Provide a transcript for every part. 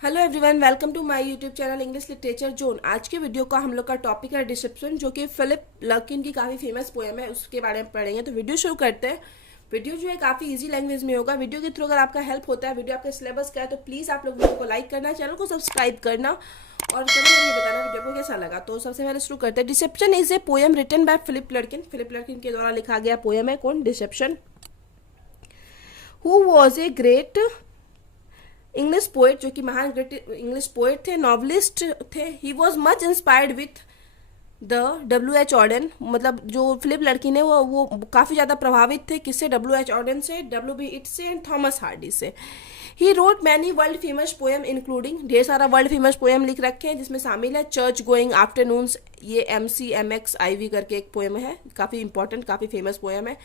Hello everyone, welcome to my YouTube channel English Literature Zone. आज के video का हम लोग का टॉपिक है डिसेप्शन, जो कि फिलिप लर्किन की काफ़ी फेमस पोएम है, उसके बारे में पढ़ेंगे। तो वीडियो शुरू करते हैं। वीडियो जो है काफ़ी इजी लैंग्वेज में होगा। वीडियो के थ्रू अगर आपका हेल्प होता है, वीडियो आपके सिलेबस का है, तो प्लीज़ आप लोग वीडियो को लाइक करना, चैनल को सब्सक्राइब करना और कमेंट करके बताना वीडियो को कैसा लगा। तो सबसे पहले शुरू करते हैं। Deception is a poem written by Philip Larkin. Philip Larkin के द्वारा लिखा गया पोएम है कौन? Deception. Who was a great English poet, जो कि महान इंग्लिश पोएट थे, नॉवलिस्ट थे। He was much inspired with the W.H. Auden. मतलब जो फिलिप लर्किन है वो काफ़ी ज़्यादा प्रभावित थे किससे? W.H. ऑर्डन से, W.B. Yeats से एंड थॉमस हार्डी से। He wrote many world famous poem including, ढेर सारा वर्ल्ड फेमस पोएम लिख रखे हैं, जिसमें शामिल है चर्च गोइंग आफ्टरनून्स। ये MCMXIV करके एक पोएम है, काफ़ी इंपॉर्टेंट, काफ़ी फेमस पोएम है।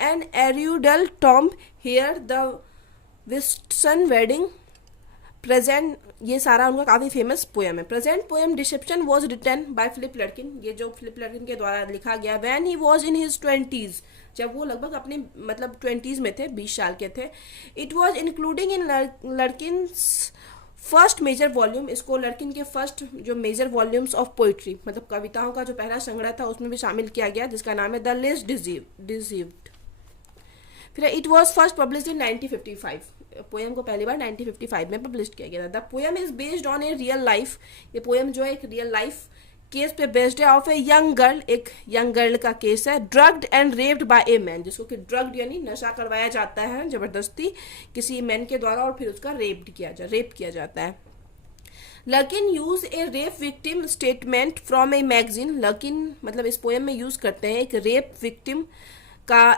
And Arundel tomb here the Whitsun wedding present. ये सारा उनका काफ़ी फेमस पोएम है। Present poem deception was written by Philip Larkin. ये जो फिलिप लर्किन के द्वारा लिखा गया when he was in his 20s, जब वो लगभग अपने मतलब 20s में थे, 20 साल के थे। It was including in Larkin first major volume. इसको लर्किन के फर्स्ट जो मेजर वॉल्यूम्स ऑफ पोइट्री, मतलब कविताओं का जो पहला संग्रह था, उसमें भी शामिल किया गया, जिसका नाम है द लेस डिजीव्ड। फिर it was first publish in 1955। Poem को पहली बार 1955 में पब्लिश किया गया था। The poem is based on a real life. ये पोएम जो है एक रियल लाइफ केस पे बेस्ड है, ऑफ ए यंग गर्ल। एक यंग गर्ल का केस है, drugged and raped by a man, जिसको कि ड्रग्ड यानी नशा करवाया जाता है जबरदस्ती किसी मैन के द्वारा, और फिर उसका रेप किया जाता है। Larkin use a rape victim statement from a magazine. Larkin मतलब इस पोएम में यूज करते हैं एक रेप विक्टिम का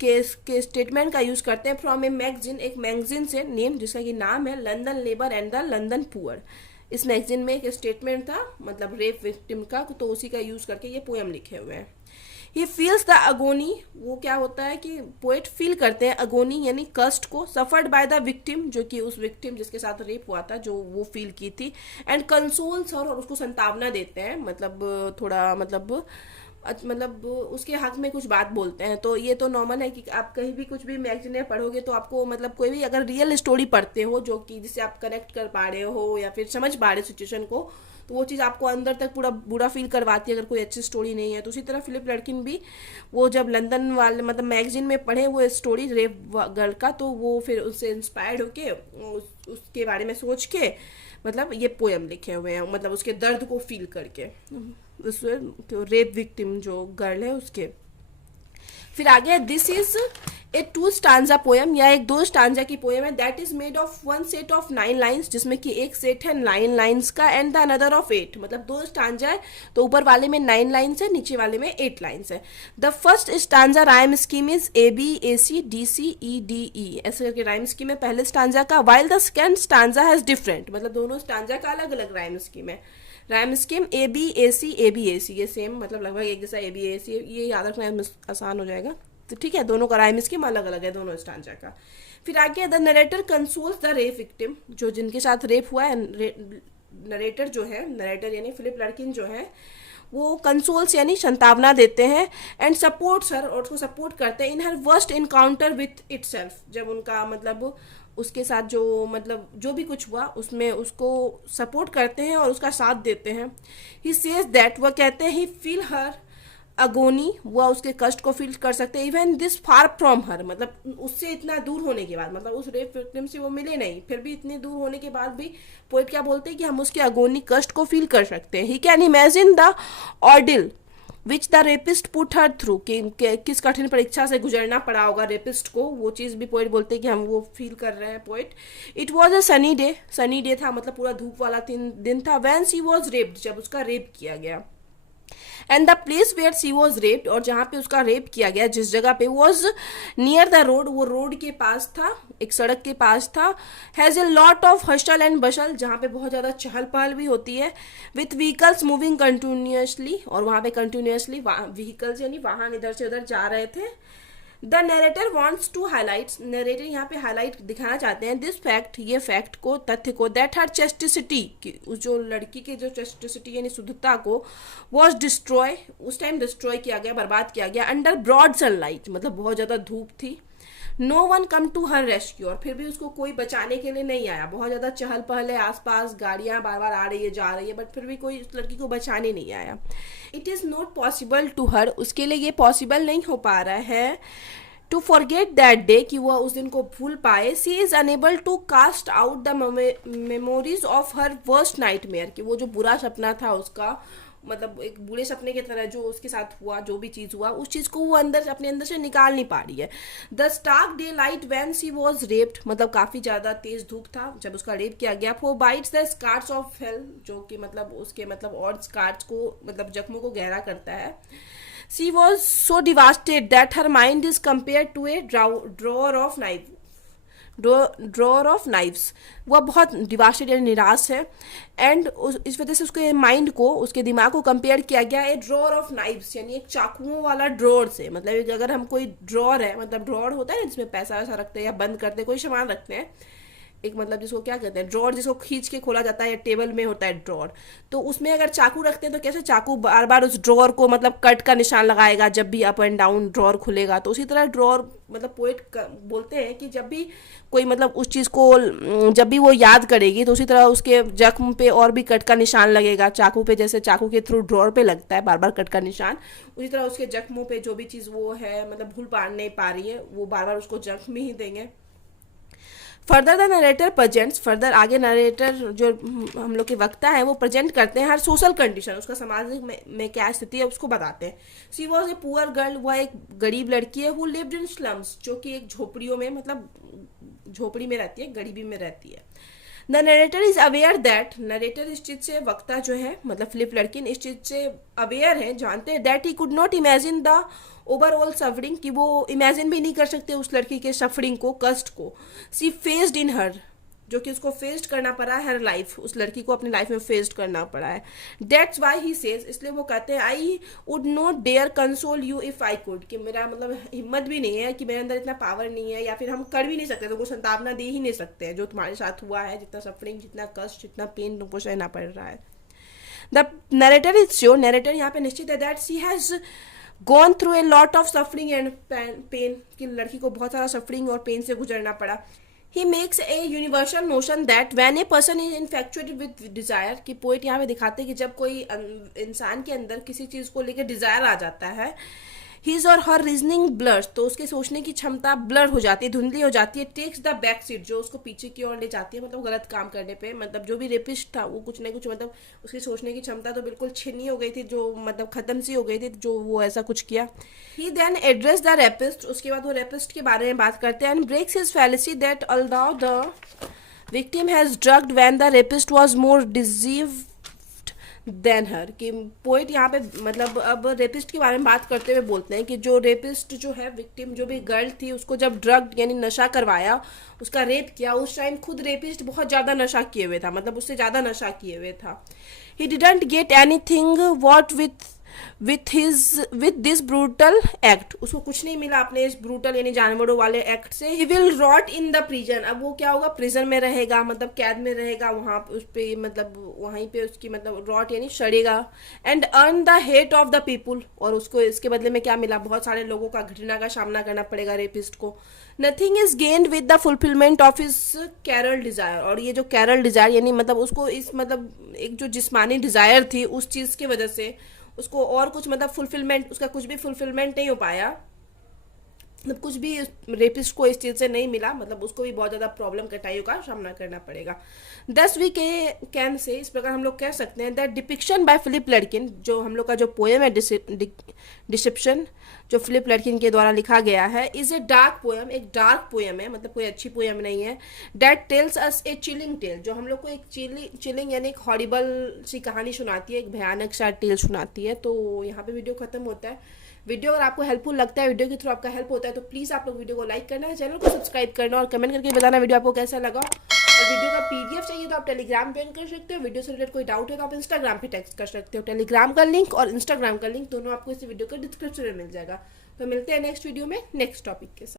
केस के स्टेटमेंट का यूज करते हैं फ्रॉम ए मैगजीन, एक मैगजीन से, नेम जिसका कि नाम है London labour and the London poor. इस मैगजीन में एक स्टेटमेंट था मतलब रेप विक्टिम का, तो उसी का यूज करके ये पोएम लिखे हुए हैं। He feels the agony. वो क्या होता है कि पोएट फील करते हैं अगोनी यानी कष्ट को, सफर्ड बाय द विक्टिम, जो कि उस विक्टिम जिसके साथ रेप हुआ था, जो वो फील की थी, एंड कंसोल्स हर, और उसको संतावना देते हैं, मतलब थोड़ा मतलब उसके हक में कुछ बात बोलते हैं। तो ये तो नॉर्मल है कि आप कहीं भी कुछ भी मैगजीन में पढ़ोगे तो आपको मतलब कोई भी अगर रियल स्टोरी पढ़ते हो जो कि जिससे आप कनेक्ट कर पा रहे हो या फिर समझ पा रहे हो सिचुएशन को, तो वो चीज़ आपको अंदर तक पूरा बुरा फील करवाती है अगर कोई अच्छी स्टोरी नहीं है। तो उसी तरह फिलिप लर्किन भी वो जब लंदन वाले मतलब मैगजीन में पढ़े वो स्टोरी रेप गर्ल का, तो वो फिर उससे इंस्पायर्ड होके उसके बारे में सोच के मतलब ये पोएम लिखे हुए हैं, मतलब उसके दर्द को फील करके, उस रेप विक्टिम जो गर्ल है उसके। फिर आगे this is a 2 stanza poem, या एक 2 स्टांजा की पोएम है। That is made of 1 set of 9 lines, जिसमें कि एक सेट है 9 लाइन्स का, एंड द अनदर ऑफ 8। मतलब 2 स्टांजा है तो ऊपर वाले में 9 लाइन्स है, नीचे वाले में 8 लाइन्स है। The first stanza rhyme scheme is ABACDCEDE, ऐसे करके राइम स्कीम है पहले स्टांजा का। While the second stanza has different, मतलब दोनों स्टांजा का अलग अलग राइम स्कीम है। राइम स्कीम ABAC, ये सेम मतलब लगभग एक जैसा ABAC, ये याद रखना आसान हो जाएगा। तो ठीक है, दोनों का राइम स्कीम अलग अलग है दोनों स्टांजा का। फिर आगे the narrator consoles the rape victim, जो जिनके साथ रेप हुआ है, नरेटर जो है, नरेटर यानी फिलिप लर्किन जो है, वो कंसोल्स यानी संतावना देते हैं, एंड सपोर्ट्स हर, और उसको सपोर्ट करते हैं इन हर वर्स्ट इनकाउंटर विथ इटसेल्फ, जब उनका मतलब उसके साथ जो मतलब जो भी कुछ हुआ उसमें उसको सपोर्ट करते हैं और उसका साथ देते हैं। ही सेज दैट, वह कहते हैं, ही फील हर अगोनी, वह उसके कष्ट को फील कर सकते हैं, even this far from her, मतलब उससे इतना दूर होने के बाद, मतलब उस रेप विक्टिम से वो मिले नहीं, फिर भी इतने दूर होने के बाद भी पोएट क्या बोलते हैं कि हम उसके अगोनी कष्ट को फील कर सकते हैं। He can imagine the ordeal which the rapist put her through, किस कठिन परीक्षा से गुजरना पड़ा होगा रेपिस्ट को, वो चीज़ भी पोएट बोलते हैं कि हम वो फील कर रहे हैं poet. It was a sunny day था, मतलब पूरा धूप वाला दिन था। वैन सी वॉज रेप्ड, जब उसका रेप किया गया। And the place where she was raped, और जहाँ पे उसका रेप किया गया जिस जगह पे, वॉज नियर द रोड, वो रोड के पास था, एक सड़क के पास था। Has a lot of hustle and bustle, जहाँ पे बहुत ज़्यादा चहल पहल भी होती है। विथ व्हीकल्स मूविंग कंटिन्यूसली, और वहाँ पे कंटिन्यूसली व्हीकल्स यानी वाहन इधर से उधर जा रहे थे। The narrator wants to highlight, narrator यहाँ पे हाईलाइट दिखाना चाहते हैं दिस फैक्ट, ये फैक्ट को, तथ्य को, दैट हर चेस्टिसिटी, उस जो लड़की के जो चेस्टिसिटी यानी शुद्धता को, वॉज डिस्ट्रॉय, उस टाइम डिस्ट्रॉय किया गया, बर्बाद किया गया, अंडर ब्रॉड सनलाइट, मतलब बहुत ज़्यादा धूप थी। No one come to her rescue, और फिर भी उसको कोई बचाने के लिए नहीं आया। बहुत ज़्यादा चहल पहल है, आसपास गाड़ियाँ बार बार आ रही है जा रही है, बट फिर भी कोई उस लड़की को बचाने नहीं आया। It is not possible to her, उसके लिए ये पॉसिबल नहीं हो पा रहा है टू फॉरगेट दैट डे, कि वह उस दिन को भूल पाए। She is unable to cast out the memories of her worst nightmare, कि वो जो बुरा सपना था उसका, मतलब एक बुरे सपने की तरह जो उसके साथ हुआ, जो भी चीज़ हुआ, उस चीज़ को वो अंदर अपने अंदर से निकाल नहीं पा रही है। The stark day light when she was raped, मतलब काफ़ी ज़्यादा तेज धूप था जब उसका रेप किया गया। For bites the scars of hell, जो कि मतलब उसके मतलब और स्कार्स को, मतलब जख्मों को गहरा करता है। She was so devastated that her mind is compare to a drawer of knife, drawer of knives. वह बहुत डिवास्टेड यानी निराश है, एंड इस वजह से उसके माइंड को, उसके दिमाग को कंपेयर किया गया है ड्रॉअर ऑफ नाइफ्स, यानी एक चाकुओं वाला ड्रॉअर से। मतलब अगर हम कोई ड्रॉअर है, मतलब ड्रॉअर होता है ना जिसमें पैसा वैसा रखते हैं या बंद करते हैं, कोई सामान रखते हैं, एक मतलब जिसको क्या कहते हैं, ड्रॉअर, जिसको खींच के खोला जाता है, या टेबल में होता है ड्रॉअर, तो उसमें अगर चाकू रखते हैं तो कैसे चाकू बार बार उस ड्रॉअर को मतलब कट का निशान लगाएगा जब भी अप एंड डाउन ड्रॉअर खुलेगा। तो उसी तरह ड्रॉअर, मतलब पोएट बोलते हैं कि जब भी कोई मतलब उस चीज़ को जब भी वो याद करेगी तो उसी तरह उसके जख्म पे और भी कट का निशान लगेगा, चाकू पे जैसे चाकू के थ्रू ड्रॉअर पे लगता है बार बार कट का निशान, उसी तरह उसके जख्मों पे जो भी चीज़ वो है मतलब भूल पा नहीं पा रही है, वो बार बार उसको जख्म ही देंगे। Further the narrator presents, further आगे नरेटर जो हम लोग के वक्ता है वो प्रेजेंट करते हैं हर सोशल कंडीशन, उसका सामाजिक में क्या स्थिति है उसको बताते हैं। She was a poor girl, वह एक गरीब लड़की है। हु लिव्ड इन स्लम्स, जो कि एक झोपड़ियों में, मतलब झोपड़ी में रहती है, गरीबी में रहती है। The narrator is aware that, narrator इस चीज से, वक्ता जो है मतलब फिलिप लड़किन इस चीज से अवेयर है, जानते हैं, that he could not imagine the overall suffering, कि वो इमेजिन भी नहीं कर सकते उस लड़की के सफरिंग को, कष्ट को। सी फेस्ड इन हर, जो कि उसको फेस्ड करना पड़ा है, हर लाइफ, उस लड़की को अपनी लाइफ में फेस्ड करना पड़ा है। दैट्स वाई ही सेज, इसलिए वो कहते हैं, I would not dare console you if I could, कि मेरा मतलब हिम्मत भी नहीं है, कि मेरे अंदर इतना पावर नहीं है, या फिर हम कर भी नहीं सकते, तुमको संतावना दे ही नहीं सकते हैं जो तुम्हारे साथ हुआ है, जितना सफरिंग, जितना कष्ट, जितना पेन तुमको सहना पड़ रहा है। The narrator is sure, narrator यहाँ पे निश्चित है, that she has gone through a lot of suffering and pain, कि लड़की को बहुत सारा सफरिंग और पेन से गुजरना पड़ा। He makes a universal notion that when a person is infatuated with desire, कि पोइट यहाँ पे दिखाते हैं कि जब कोई इंसान के अंदर किसी चीज़ को लेकर डिजायर आ जाता है, हिज और हर रीजनिंग ब्लर्स, तो उसके सोचने की क्षमता ब्लर हो जाती है, धुंधली हो जाती है। टेक्स द बैक सीट, जो उसको पीछे की ओर ले जाती है, मतलब गलत काम करने पे, मतलब जो भी रेपिस्ट था वो कुछ ना कुछ, मतलब उसकी सोचने की क्षमता तो बिल्कुल छिनी हो गई थी, जो मतलब खत्म सी हो गई थी, जो वो ऐसा कुछ किया। ही देन एड्रेस द रेपिस्ट, उसके बाद वो रेपिस्ट के बारे में बात करते हैं, and breaks his fallacy that although the victim has drugged when the rapist was more deceive than her, कि पोइट यहाँ पे मतलब अब रेपिस्ट के बारे में बात करते हुए बोलते हैं कि जो रेपिस्ट जो है, विक्टिम जो भी गर्ल थी, उसको जब ड्रग यानी नशा करवाया, उसका रेप किया, उस टाइम खुद रेपिस्ट बहुत ज़्यादा नशा किए हुए था, मतलब उससे ज़्यादा नशा किए हुए था। He didn't get anything what with this brutal act, उसको कुछ नहीं मिला अपने इस ब्रूटल यानी जानवरों वाले एक्ट से। He will rot in the prison, अब वो क्या होगा, प्रिजन में रहेगा, मतलब कैद में रहेगा, वहाँ उस पे मतलब वहीं पे उसकी मतलब रॉट यानी सड़ेगा। And earn the hate of the people, और उसको इसके बदले में क्या मिला, बहुत सारे लोगों का घृणा का सामना करना पड़ेगा रेपिस्ट को। Nothing is gained with the fulfilment of his carnal desire, और ये जो कैरल डिजायर यानी मतलब उसको इस मतलब एक जो जिस्मानी डिजायर थी उस चीज़ की वजह से उसको और कुछ मतलब फुलफिलमेंट, उसका कुछ भी फुलफिलमेंट नहीं हो पाया, मतलब कुछ भी रेपिस्ट को इस चीज़ से नहीं मिला, मतलब उसको भी बहुत ज़्यादा प्रॉब्लम कठिनाइयों का सामना करना पड़ेगा। दस वी कैन से, इस प्रकार हम लोग कह सकते हैं, दैट डिपिक्शन बाय फिलिप लड़किन, जो हम लोग का जो पोएम है डिसेप्शन, जो फिलिप लड़किन के द्वारा लिखा गया है, इज ए डार्क पोएम, एक डार्क पोएम है, मतलब कोई अच्छी पोएम नहीं है। That tells us a chilling tale, जो हम लोग को एक चिलिंग यानी एक हॉरिबल सी कहानी सुनाती है, एक भयानक सा टेल सुनाती है। तो यहाँ पे वीडियो खत्म होता है। वीडियो अगर आपको हेल्पफुल लगता है, वीडियो के थ्रू आपका हेल्प होता है, तो प्लीज़ आप लोग वीडियो को लाइक करना है, चैनल को सब्सक्राइब करना और कमेंट करके बताना वीडियो आपको कैसा लगा। और वीडियो का पीडीएफ चाहिए तो आप टेलीग्राम ज्वाइन कर सकते हो। वीडियो से रिलेटेड कोई डाउट है तो आप इंस्टाग्राम पे टेक्स्ट कर सकते हो। टेलीग्राम का लिंक और इंस्टाग्राम का लिंक दोनों आपको इस वीडियो के डिस्क्रिप्शन में मिल जाएगा। तो मिलते हैं नेक्स्ट वीडियो में नेक्स्ट टॉपिक के साथ।